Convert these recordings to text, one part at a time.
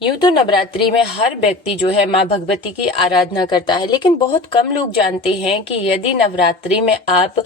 यूं तो नवरात्रि में हर व्यक्ति जो है माँ भगवती की आराधना करता है, लेकिन बहुत कम लोग जानते हैं कि यदि नवरात्रि में आप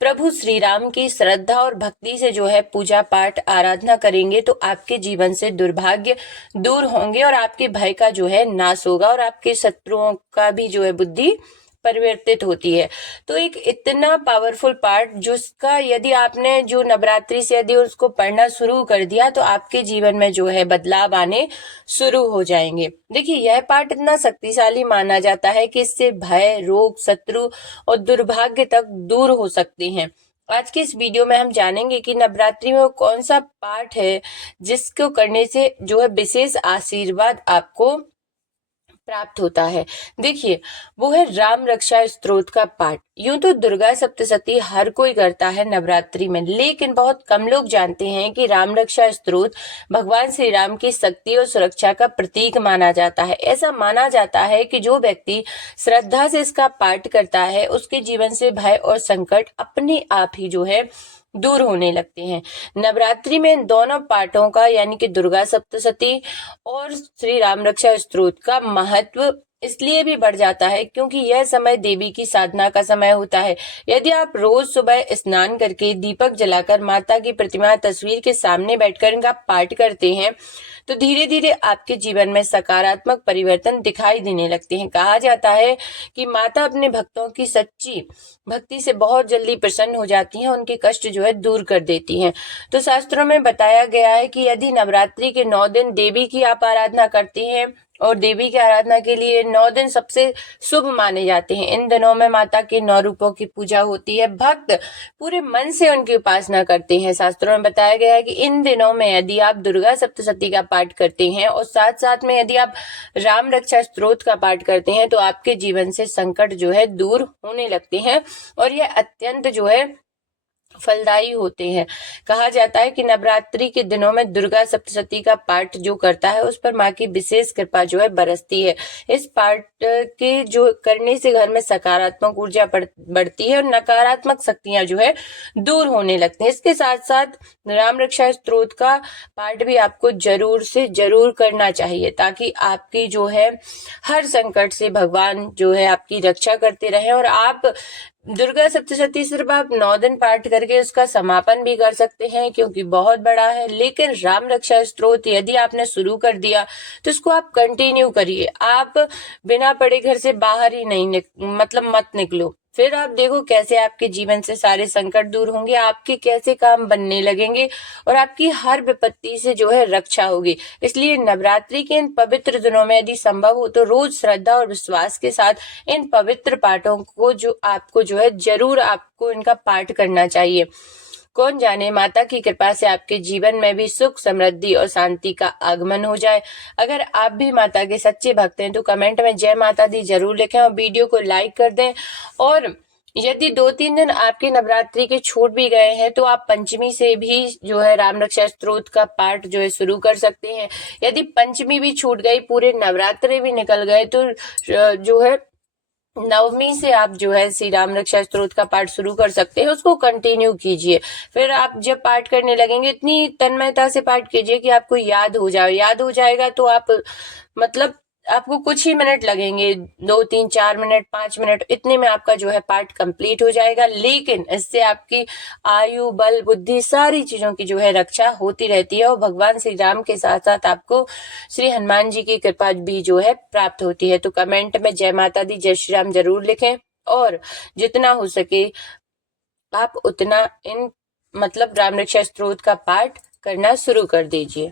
प्रभु श्री राम की श्रद्धा और भक्ति से जो है पूजा पाठ आराधना करेंगे तो आपके जीवन से दुर्भाग्य दूर होंगे और आपके भय का जो है नाश होगा और आपके शत्रुओं का भी जो है बुद्धि परिवर्तित होती है। तो एक इतना पावरफुल पार्ट जिसका यदि आपने जो नवरात्रि से यदि उसको पढ़ना शुरू कर दिया तो आपके जीवन में जो है बदलाव आने शुरू हो जाएंगे। देखिए, यह पार्ट इतना शक्तिशाली माना जाता है कि इससे भय, रोग, शत्रु और दुर्भाग्य तक दूर हो सकते हैं। आज की इस वीडियो में हम जानेंगे कि नवरात्रि में वो कौन सा पाठ है जिसको करने से जो है विशेष आशीर्वाद आपको प्राप्त होता है। देखिए, वो है राम रक्षा स्तोत्र का पाठ। यूं तो दुर्गा सप्तशती हर कोई करता है नवरात्रि में, लेकिन बहुत कम लोग जानते हैं कि राम रक्षा स्तोत्र भगवान श्री राम की शक्ति और सुरक्षा का प्रतीक माना जाता है। ऐसा माना जाता है कि जो व्यक्ति श्रद्धा से इसका पाठ करता है उसके जीवन से भय और संकट अपने आप ही जो है दूर होने लगते हैं। नवरात्रि में इन दोनों पाठों का यानी कि दुर्गा सप्तशती और श्री राम रक्षा स्तोत्र का महत्व इसलिए भी बढ़ जाता है क्योंकि यह समय देवी की साधना का समय होता है। यदि आप रोज सुबह स्नान करके दीपक जलाकर माता की प्रतिमा तस्वीर के सामने बैठकर इनका पाठ करते हैं तो धीरे धीरे आपके जीवन में सकारात्मक परिवर्तन दिखाई देने लगते हैं। कहा जाता है कि माता अपने भक्तों की सच्ची भक्ति से बहुत जल्दी प्रसन्न हो जाती हैं, उनके कष्ट जो है दूर कर देती हैं। तो शास्त्रों में बताया गया है कि यदि नवरात्रि के 9 दिन देवी की आप आराधना करते हैं और देवी की आराधना के लिए 9 दिन सबसे शुभ माने जाते हैं। इन दिनों में माता के 9 रूपों की पूजा होती है। भक्त पूरे मन से उनकी उपासना करते हैं। शास्त्रों में बताया गया है कि इन दिनों में यदि आप दुर्गा सप्तशती का पाठ करते हैं और साथ साथ में यदि आप राम रक्षा स्तोत्र का पाठ करते हैं तो आपके जीवन से संकट जो है दूर होने लगते हैं और यह अत्यंत जो है फलदायी होते हैं। कहा जाता है कि नवरात्रि के दिनों में दुर्गा सप्तशती का पाठ जो करता है उस पर माँ की विशेष कृपा जो है बरसती है। इस पाठ के जो करने से घर में सकारात्मक ऊर्जा बढ़ती है और नकारात्मक शक्तियां जो है दूर होने लगती हैं। इसके साथ साथ राम रक्षा स्तोत्र का पाठ भी आपको जरूर से जरूर करना चाहिए ताकि आपकी जो है हर संकट से भगवान जो है आपकी रक्षा करते रहे और आप दुर्गा सप्तशती सिर्फ आप 9 दिन पाठ करके उसका समापन भी कर सकते हैं क्योंकि बहुत बड़ा है। लेकिन राम रक्षा स्तोत्र यदि आपने शुरू कर दिया तो इसको आप कंटिन्यू करिए। आप बिना पढ़े घर से बाहर ही नहीं मतलब मत निकलो। फिर आप देखो कैसे आपके जीवन से सारे संकट दूर होंगे, आपके कैसे काम बनने लगेंगे और आपकी हर विपत्ति से जो है रक्षा होगी। इसलिए नवरात्रि के इन पवित्र दिनों में यदि संभव हो तो रोज श्रद्धा और विश्वास के साथ इन पवित्र पाठों को जो आपको जो है जरूर आपको इनका पाठ करना चाहिए। कौन जाने माता की कृपा से आपके जीवन में भी सुख, समृद्धि और शांति का आगमन हो जाए। अगर आप भी माता के सच्चे भक्त हैं तो कमेंट में जय माता दी जरूर लिखें और वीडियो को लाइक कर दें। और यदि 2-3 दिन आपके नवरात्रि के छूट भी गए हैं तो आप पंचमी से भी जो है राम रक्षा स्तोत्र का पाठ जो है शुरू कर सकते हैं। यदि पंचमी भी छूट गई, पूरे नवरात्रि भी निकल गए तो जो है नवमी से आप जो है श्री राम रक्षा स्तोत्र का पाठ शुरू कर सकते हैं, उसको कंटिन्यू कीजिए। फिर आप जब पाठ करने लगेंगे इतनी तन्मयता से पाठ कीजिए कि आपको याद हो जाएगा तो आप मतलब आपको कुछ ही मिनट लगेंगे, 2-3-4 मिनट 5 मिनट, इतने में आपका जो है पाठ कंप्लीट हो जाएगा। लेकिन इससे आपकी आयु, बल, बुद्धि सारी चीजों की जो है रक्षा होती रहती है और भगवान श्री राम के साथ साथ आपको श्री हनुमान जी की कृपा भी जो है प्राप्त होती है। तो कमेंट में जय माता दी, जय श्री राम जरूर लिखें और जितना हो सके आप उतना इन मतलब राम रक्षा स्तोत्र का पाठ करना शुरू कर दीजिए।